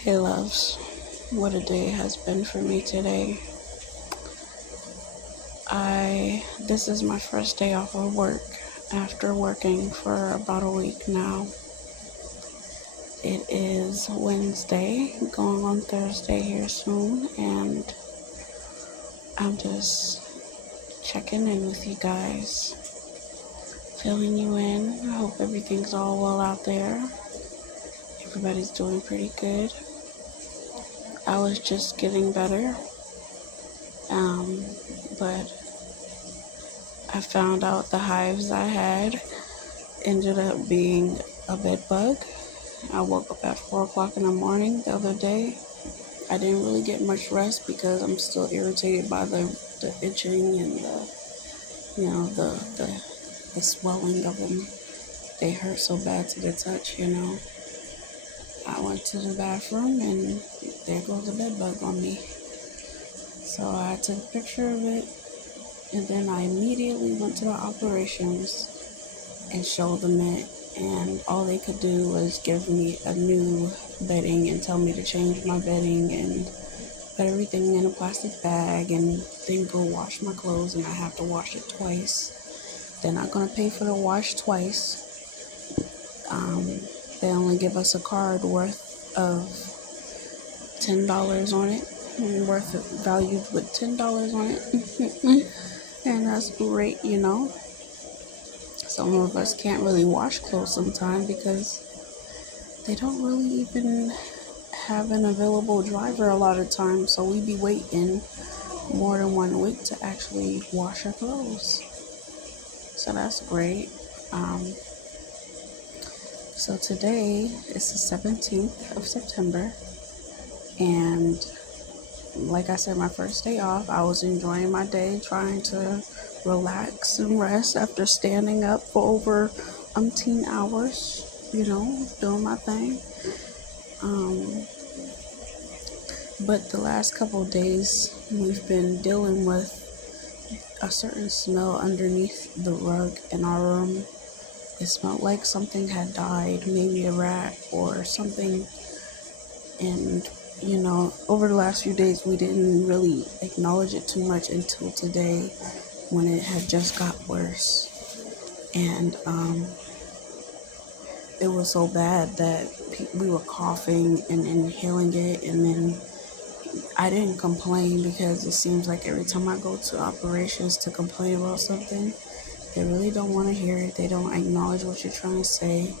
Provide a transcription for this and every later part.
Hey loves, what a day has been for me today. This is my first day off of work after working for about a week now. It is Wednesday, going on Thursday here soon, and I'm just checking in with you guys, filling you in. I hope everything's all well out there. Everybody's doing pretty good. I was just getting better, but I found out the hives I had ended up being a bed bug. I woke up at 4 o'clock in the morning the other day. I didn't really get much rest because I'm still irritated by the itching and the swelling of them. They hurt so bad to the touch. I went to the bathroom and there goes a bed bug on me. So I took a picture of it and then I immediately went to the operations and showed them it, and all they could do was give me a new bedding and tell me to change my bedding and put everything in a plastic bag and then go wash my clothes, and I have to wash it twice. They're not going to pay for the wash twice. They only give us a card worth of $10 on it, valued with $10 on it. And that's great. Some of us can't really wash clothes sometimes because they don't really even have an available driver a lot of times, so we be waiting more than 1 week to actually wash our clothes. So that's great. So today is the 17th of September, and like I said, my first day off. I was enjoying my day, trying to relax and rest after standing up for over umpteen hours, doing my thing. But the last couple of days, we've been dealing with a certain smell underneath the rug in our room. It smelled like something had died, maybe a rat or something. And, over the last few days, we didn't really acknowledge it too much until today when it had just got worse. And it was so bad that we were coughing and inhaling it, and then I didn't complain because it seems like every time I go to operations to complain about something, they really don't want to hear it. They don't acknowledge what you're trying to say,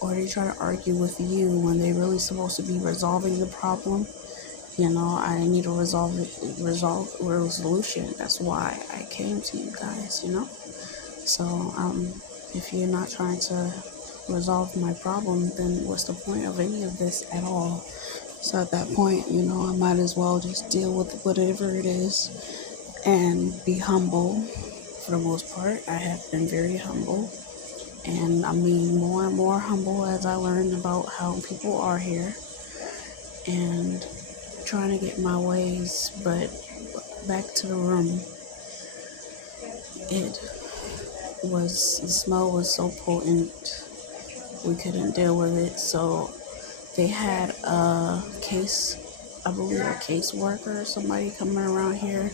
or they try to argue with you when they're really supposed to be resolving the problem. I need a resolution. That's why I came to you guys. So if you're not trying to resolve my problem, then what's the point of any of this at all? So at that point, I might as well just deal with whatever it is and be humble. For the most part, I have been very humble, and I mean more and more humble as I learned about how people are here and trying to get my ways. But back to the room, the smell was so potent, we couldn't deal with it. So they had a caseworker or somebody coming around here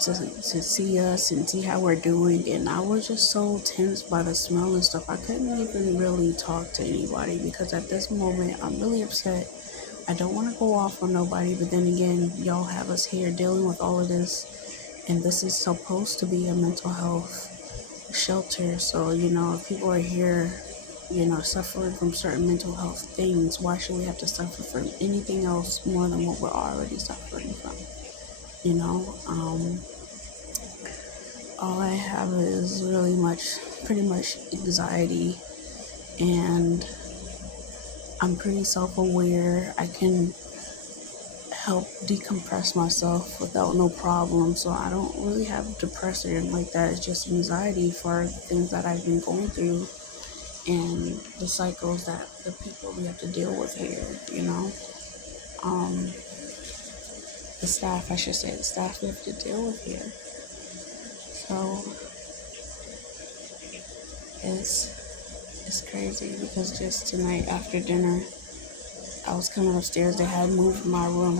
to see us and see how we're doing, and I was just so tense by the smell and stuff. I couldn't even really talk to anybody because at this moment I'm really upset. I don't want to go off on nobody, but then again, y'all have us here dealing with all of this, and this is supposed to be a mental health shelter. So if people are here suffering from certain mental health things, why should we have to suffer from anything else more than what we're already suffering from? All I have is pretty much anxiety, and I'm pretty self-aware. I can help decompress myself without no problem, so I don't really have depression like that. It's just anxiety for the things that I've been going through and the cycles that the people we have to deal with here. The staff we have to deal with here. So it's crazy because just tonight after dinner, I was coming upstairs. They had moved my room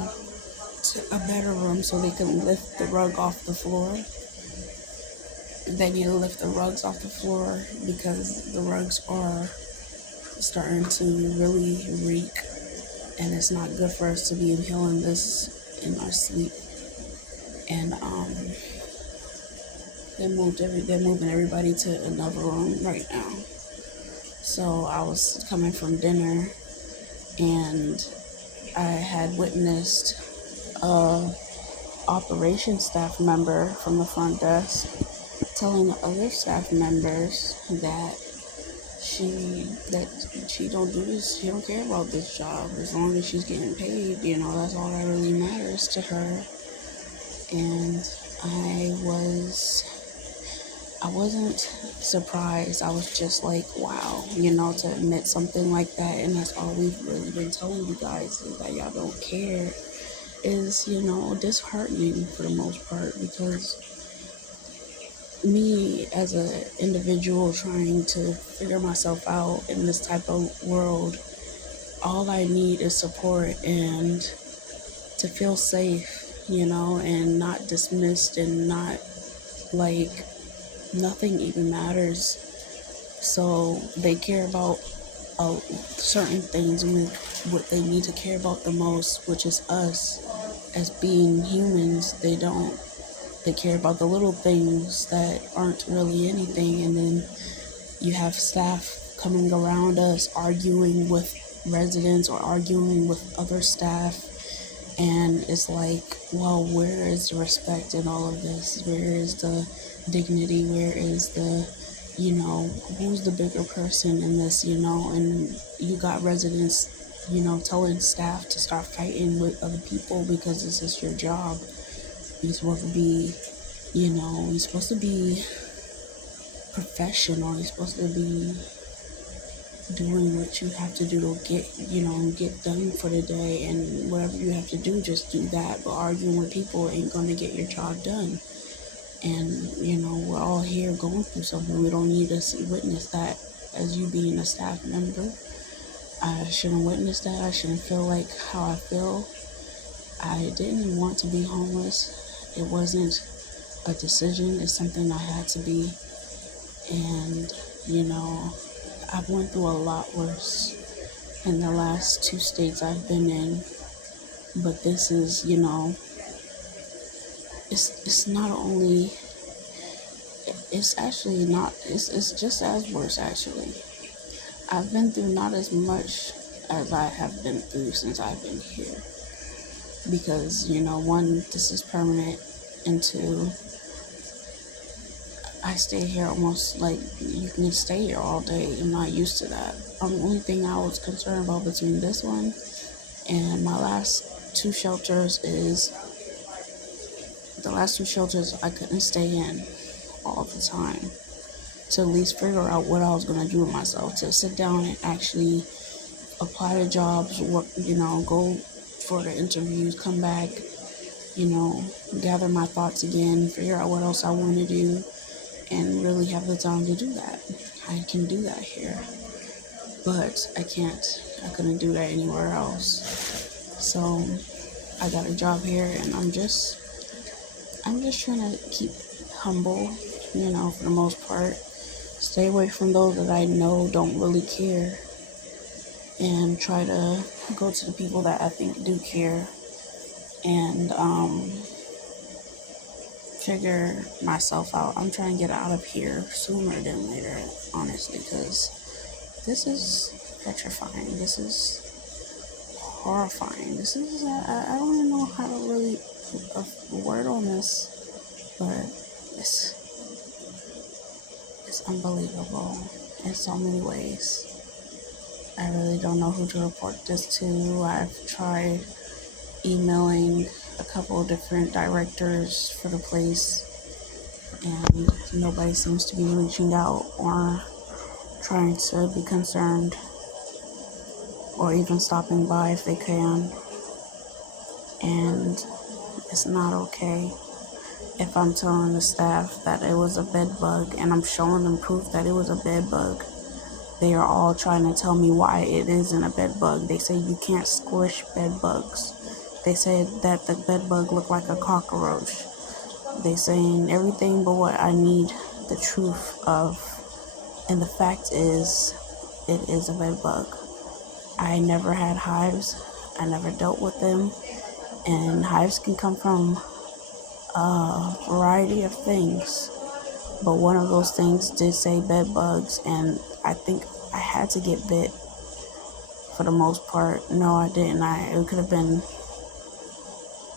to a better room so they could lift the rug off the floor. They need to lift the rugs off the floor because the rugs are starting to really reek, and it's not good for us to be inhaling this in our sleep. And they're moving everybody to another room right now. So I was coming from dinner, and I had witnessed a operation staff member from the front desk telling the other staff members that she don't do this, she don't care about this job as long as she's getting paid, that's all that really matters to her. And I wasn't surprised. I was just like, wow, to admit something like that. And that's all we've really been telling you guys, is that y'all don't care, is, disheartening for the most part, because me as an individual trying to figure myself out in this type of world, all I need is support and to feel safe, and not dismissed, and not like nothing even matters. So they care about certain things with what they need to care about the most, which is us as being humans. They care about the little things that aren't really anything. And then you have staff coming around us arguing with residents or arguing with other staff. And it's like, well, where is the respect in all of this? Where is the dignity? Where is the, who's the bigger person in this, And you got residents, telling staff to start fighting with other people because this is your job. You're supposed to be, you're supposed to be professional. You're supposed to be doing what you have to do to get done for the day, and whatever you have to do, just do that. But arguing with people ain't gonna get your job done. And we're all here going through something. We don't need to witness that. As you being a staff member, I shouldn't witness that. I shouldn't feel like how I feel. I didn't want to be homeless. It wasn't a decision. It's something I had to be. And I've went through a lot worse in the last 2 states I've been in, but this is, it's not only, it's actually not, it's just as worse actually. I've been through not as much as I have been through since I've been here, because, one, this is permanent, and two, I stay here almost like you can stay here all day. I'm not used to that. The only thing I was concerned about between this one and my last 2 shelters is the last 2 shelters I couldn't stay in all the time, to at least figure out what I was going to do with myself, to sit down and actually apply to jobs, work, go for the interviews, come back, gather my thoughts again, figure out what else I want to do, and really have the time to do that. I can do that here, but I couldn't do that anywhere else. So I got a job here, and I'm just trying to keep humble, for the most part. Stay away from those that I know don't really care, and try to go to the people that I think do care, and figure myself out. I'm trying to get out of here sooner than later, honestly, because this is petrifying. This is horrifying. This is, I don't even know how to really put a word on this, but it's unbelievable in so many ways. I really don't know who to report this to. I've tried emailing a couple of different directors for the place, and nobody seems to be reaching out or trying to be concerned, or even stopping by if they can. And it's not okay if I'm telling the staff that it was a bed bug, and I'm showing them proof that it was a bed bug. they are all trying to tell me why it isn't a bed bug. They say you can't squish bed bugs. They said that the bed bug looked like a cockroach. They saying everything but what I need the truth of. And the fact is, it is a bed bug. I never had hives. I never dealt with them. And hives can come from a variety of things. But one of those things did say bed bugs, and I think I had to get bit for the most part. No, I didn't. It could have been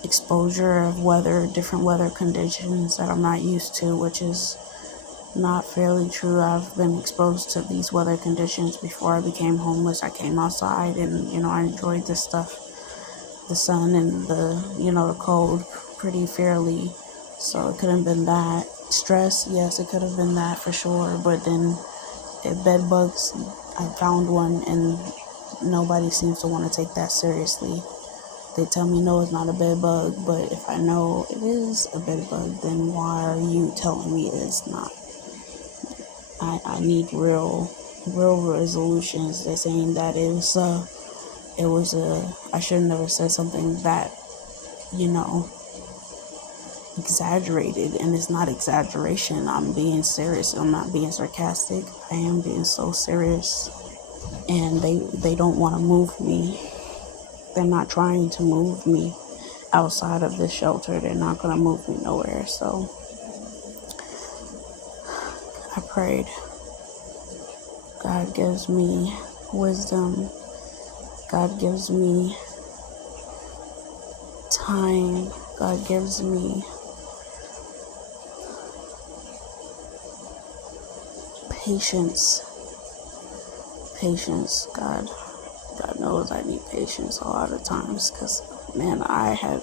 exposure of weather, different weather conditions that I'm not used to, which is not fairly true. I've been exposed to these weather conditions before I became homeless. I came outside and, I enjoyed this stuff, the sun and the cold pretty fairly. So it could have been that. Stress, yes, it could have been that for sure. But then bed bugs, I found one and nobody seems to want to take that seriously. They tell me no, it's not a bed bug, but if I know it is a bed bug, then why are you telling me it's not? I need real resolutions. They're saying that I should have never said something that, exaggerated, and it's not exaggeration. I'm being serious. I'm not being sarcastic. I am being so serious. And they don't want to move me. They're not trying to move me outside of this shelter. They're not going to move me nowhere. So I prayed. God gives me wisdom. God gives me time. God gives me patience. God knows I need patience a lot of times, because, man, I had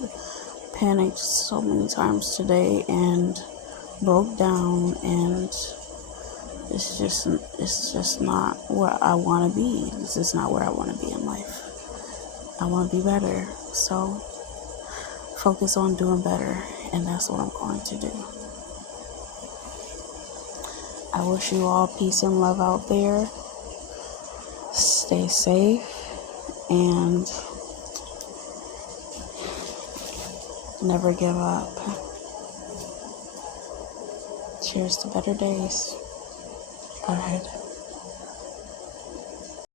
panicked so many times today and broke down, and it's just not where I want to be. It's just not where I want to be in life. I want to be better. So focus on doing better, and that's what I'm going to do. I wish you all peace and love out there. Stay safe and never give up. Cheers to better days. All right.